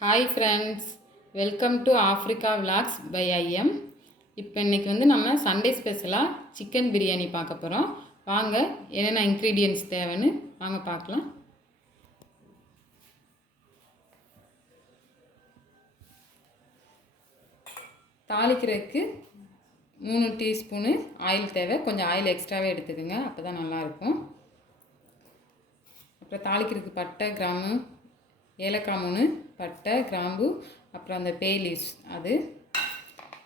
Hi friends, welcome to Africa vlogs by IM. இப்போ இன்றைக்கி நம்ம சண்டே ஸ்பெஷலாக சிக்கன் பிரியாணி பார்க்க போகிறோம். வாங்க, என்னென்ன இன்க்ரீடியன்ட்ஸ் தேவைன்னு வாங்க பார்க்கலாம். தாளிக்கிறதுக்கு 3 டீஸ்பூனு ஆயில் தேவை. கொஞ்சம் ஆயில் எக்ஸ்ட்ராவே எடுத்துக்கோங்க, அப்போ தான் நல்லாயிருக்கும். அப்புறம் தாளிக்கிறதுக்கு பட்டை, கிராம்பு, ஏலக்காய் 3, பட்டை, கிராம்பு, அப்புறம் அந்த பே லீவ்ஸ், அது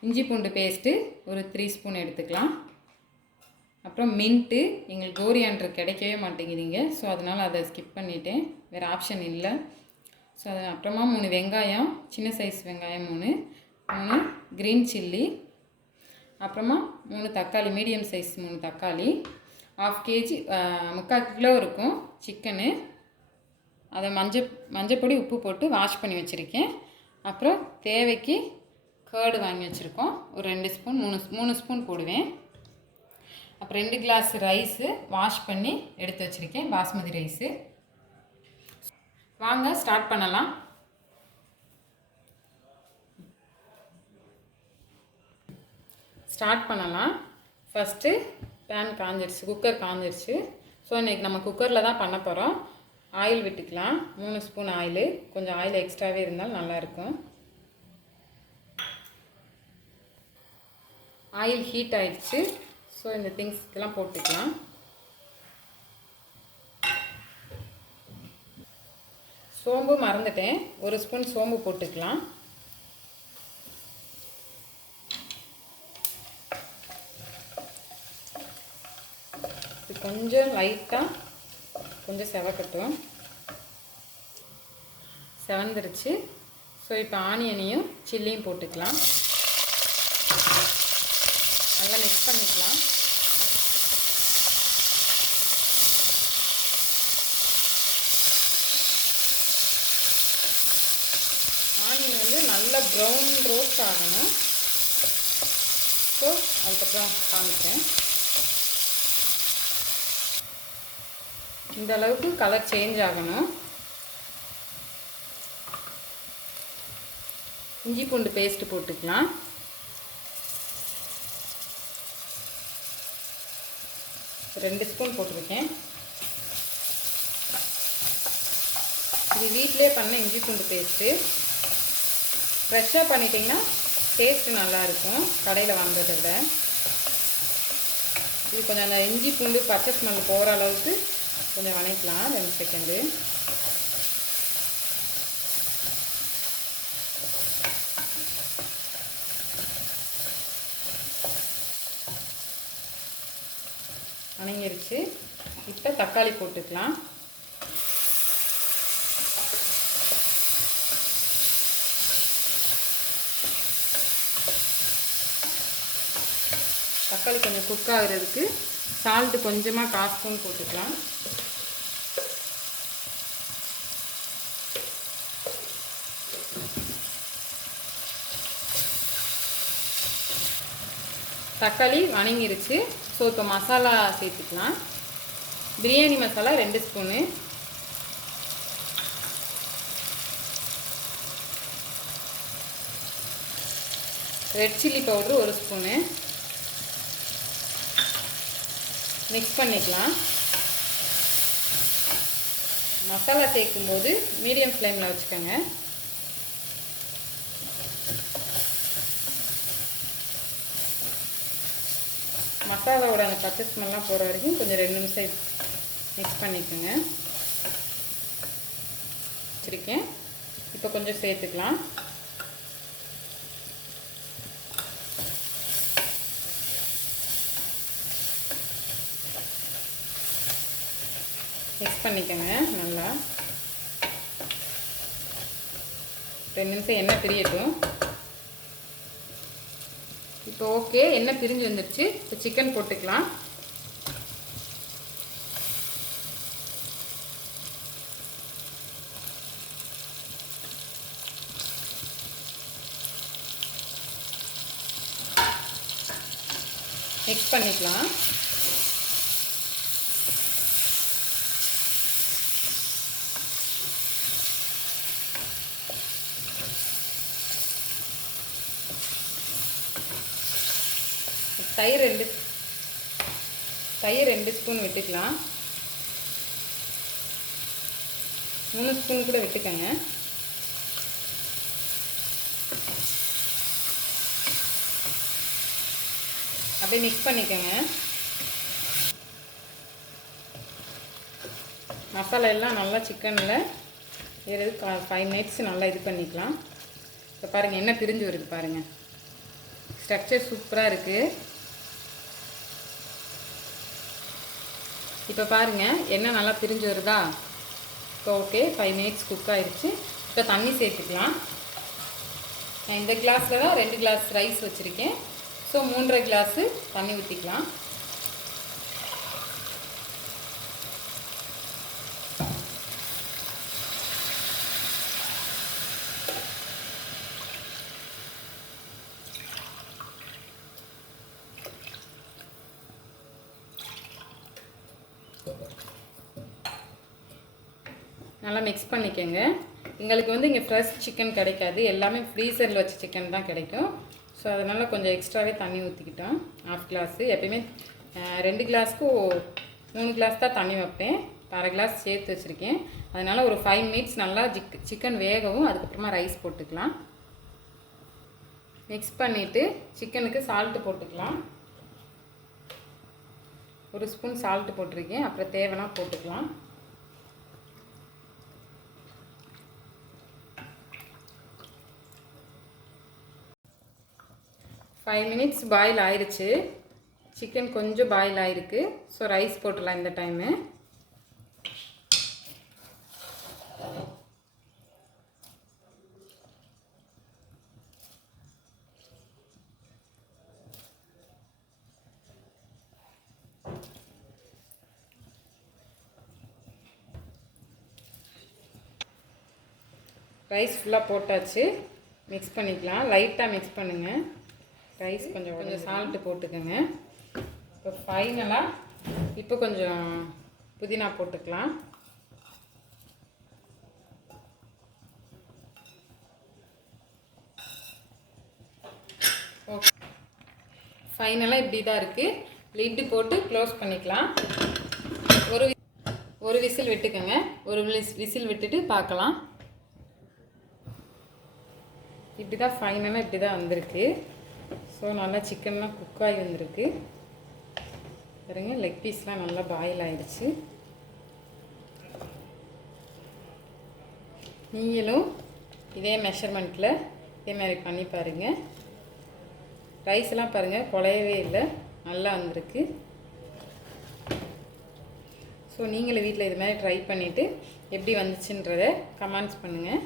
இஞ்சி பூண்டு பேஸ்ட்டு ஒரு 3 ஸ்பூன் எடுத்துக்கலாம். அப்புறம் மின்ட்டு, எங்களுக்கு கோரியாண்டர் கிடைக்கவே மாட்டேங்குதுங்க, ஸோ அதனால் அதை ஸ்கிப் பண்ணிட்டேன், வேறு ஆப்ஷன் இல்லை. ஸோ அது அப்புறமா 3 வெங்காயம், சின்ன சைஸ் வெங்காயம் 3 க்ரீன் சில்லி, அப்புறமா 3 தக்காளி, மீடியம் சைஸ் 3 தக்காளி, 1/2 kg 3/4 கிலோ இருக்கும் சிக்கனு. அதை மஞ்சப்பொடி உப்பு போட்டு வாஷ் பண்ணி வச்சுருக்கேன். அப்புறம் தேவைக்கு கர்டு வாங்கி வச்சுருக்கோம், ஒரு 2 ஸ்பூன் 3 ஸ்பூன் போடுவேன். அப்புறம் 2 கிளாஸ் ரைஸு வாஷ் பண்ணி எடுத்து வச்சுருக்கேன், பாஸ்மதி ரைஸு. வாங்க ஸ்டார்ட் பண்ணலாம். ஃபஸ்ட்டு பேன் காஞ்சிருச்சு, குக்கர் காஞ்சிருச்சு. ஸோ இன்றைக்கி நம்ம குக்கரில் தான் பண்ண போகிறோம். ஆயில் விட்டுக்கலாம், 3 ஸ்பூன் ஆயிலு. கொஞ்சம் ஆயில் எக்ஸ்ட்ராவே இருந்தால் நல்லாயிருக்கும். ஆயில் ஹீட் ஆகிடுச்சு. ஸோ இந்த திங்ஸ்க்கெல்லாம் போட்டுக்கலாம். சோம்பு மறந்துட்டேன், 1 ஸ்பூன் சோம்பு போட்டுக்கலாம். இது கொஞ்சம் லைட்டாக கொஞ்சம் செவக்கட்டும். செவந்துருச்சு. ஸோ இப்போ ஆனியனையும் சில்லியும் போட்டுக்கலாம், நல்லா மிக்ஸ் பண்ணிக்கலாம். ஆனியன் நல்லா ப்ரௌன் ரோஸ்ட் ஆகணும். ஸோ அதுக்கப்புறம் காமிக்கிறேன். இந்த அளவுக்கு கலர் சேஞ்ச் ஆகணும். இஞ்சி பூண்டு பேஸ்ட்டு போட்டுக்கலாம். ஒரு 2 ஸ்பூன் போட்டிருக்கேன். இது வீட்டிலே பண்ண இஞ்சி பூண்டு பேஸ்ட்டு. ஃப்ரெஷ்ஷாக பண்ணிட்டிங்கன்னா டேஸ்ட்டு நல்லாயிருக்கும் கடையில் வாங்குறத விட. இது கொஞ்சம் அந்த இஞ்சி பூண்டு பச்சை ஸ்மெல் போகிற அளவுக்கு கொஞ்சம் வணக்கலாம், 2 செகண்டு. வணங்கிருச்சு. இப்போ தக்காளி போட்டுக்கலாம். தக்காளி கொஞ்சம் குக் ஆகுறதுக்கு சால்ட்டு கொஞ்சமாக 1/4 ஸ்பூன் போட்டுக்கலாம். தக்காளி வணங்கிருச்சு. ஸோ இப்போ மசாலா சேர்த்துக்கலாம். Biryani masala 2 spoon, red chilli powder 1 spoon. Mix பண்ணிக்கலாம். மசாலா சேர்க்கும்போது மீடியம் ஃப்ளேமில் வச்சுக்கோங்க. மசாலாவோட அந்த பச்சை ஸ்மெல்லாம் போகிற வரைக்கும் கொஞ்சம் 2 நிமிஷம் மிக்ஸ் பண்ணிக்கோங்க. வச்சுருக்கேன். இப்போ கொஞ்சம் சேர்த்துக்கலாம். மிக்ஸ் பண்ணிக்கோங்க நல்லா. 2 நிமிஷம் எண்ணெய் பிரியட்டும். இப்போ ஓகே, எண்ணெய் பிரிஞ்சு வந்துடுச்சு. இப்போ சிக்கன் போட்டுக்கலாம். மிக்ஸ் பண்ணிக்கலாம். தயிர் 2 ஸ்பூன் விட்டுக்கலாம். 3 ஸ்பூன் கூட விட்டுக்கங்க. அப்படியே மிக்ஸ் பண்ணிக்கோங்க. மசாலா எல்லாம் நல்லா சிக்கனில் ஏறது 5 மினிட்ஸ் நல்லா இது பண்ணிக்கலாம். இப்போ பாருங்கள் எண்ணெய் பிரிஞ்சு வருது பாருங்கள். ஸ்ட்ரக்சர் சூப்பராக இருக்குது. இப்போ பாருங்கள் எண்ணெய் நல்லா பிரிஞ்சு வருதா? இப்போ ஓகே, 5 மினிட்ஸ் குக் ஆகிடுச்சு. இப்போ தண்ணி சேர்த்துக்கலாம். நான் இந்த கிளாஸில் தான் 2 கிளாஸ் ரைஸ் வச்சுருக்கேன். ஸோ 3.5 கிளாஸு தண்ணி ஊற்றிக்கலாம். நல்லா மிக்ஸ் பண்ணிக்கோங்க. எங்களுக்கு வந்து இங்கே ஃப்ரெஷ் சிக்கன் கிடைக்காது, எல்லாமே ஃப்ரீசரில் வச்ச சிக்கன் தான் கிடைக்கும். ஸோ அதனால் கொஞ்சம் எக்ஸ்ட்ராவே தண்ணி ஊற்றிக்கிட்டோம். 1/2 கிளாஸு. எப்பயுமே 2 கிளாஸ்க்கு 3 கிளாஸ் தான் தண்ணி வைப்பேன். 1/2 கிளாஸ் சேர்த்து வச்சுருக்கேன். அதனால் ஒரு 5 மினிட்ஸ் நல்லா சிக்கன் வேகவும் அதுக்கப்புறமா ரைஸ் போட்டுக்கலாம். மிக்ஸ் பண்ணிவிட்டு சிக்கனுக்கு சால்ட்டு போட்டுக்கலாம். 1 ஸ்பூன் சால்ட்டு போட்டிருக்கேன். அப்புறம் தேவைன்னா போட்டுக்கலாம். ஃபைவ் மினிட்ஸ் பாயில் ஆயிடுச்சு. சிக்கன் கொஞ்சம் பாயில் ஆகிருக்கு. ஸோ ரைஸ் போட்டுடலாம் இந்த டைமு. ரைஸ் ஃபுல்லாக போட்டாச்சு. மிக்ஸ் பண்ணிக்கலாம். லைட்டாக மிக்ஸ் பண்ணுங்கள். ரைஸ் கொஞ்சம் சால்ட்டு போட்டுக்கோங்க. இப்போ ஃபைனலாக இப்போ கொஞ்சம் புதினா போட்டுக்கலாம். ஓகே, ஃபைனலாக இப்படி தான் இருக்குது. லிட்டு போட்டு க்ளோஸ் பண்ணிக்கலாம். ஒரு விசில் விட்டுக்கோங்க. ஒரு விசில் விட்டுட்டு பார்க்கலாம். இப்படி தான் ஃபைனலாக இப்படி தான் வந்திருக்கு. ஸோ நல்லா சிக்கன்லாம் குக் ஆகி வந்திருக்கு பாருங்க. லெக் பீஸ்லாம் நல்லா பாயில் ஆகிடுச்சு. நீங்களும் இதே மெஷர்மெண்ட்டில் இதே மாதிரி பண்ணி பாருங்கள். ரைஸ்லாம் பாருங்கள் குழையவே இல்லை, நல்லா வந்திருக்கு. ஸோ நீங்களும் வீட்டில் இது மாதிரி ட்ரை பண்ணிவிட்டு எப்படி வந்துச்சுன்றதை கமெண்ட்ஸ் பண்ணுங்கள்.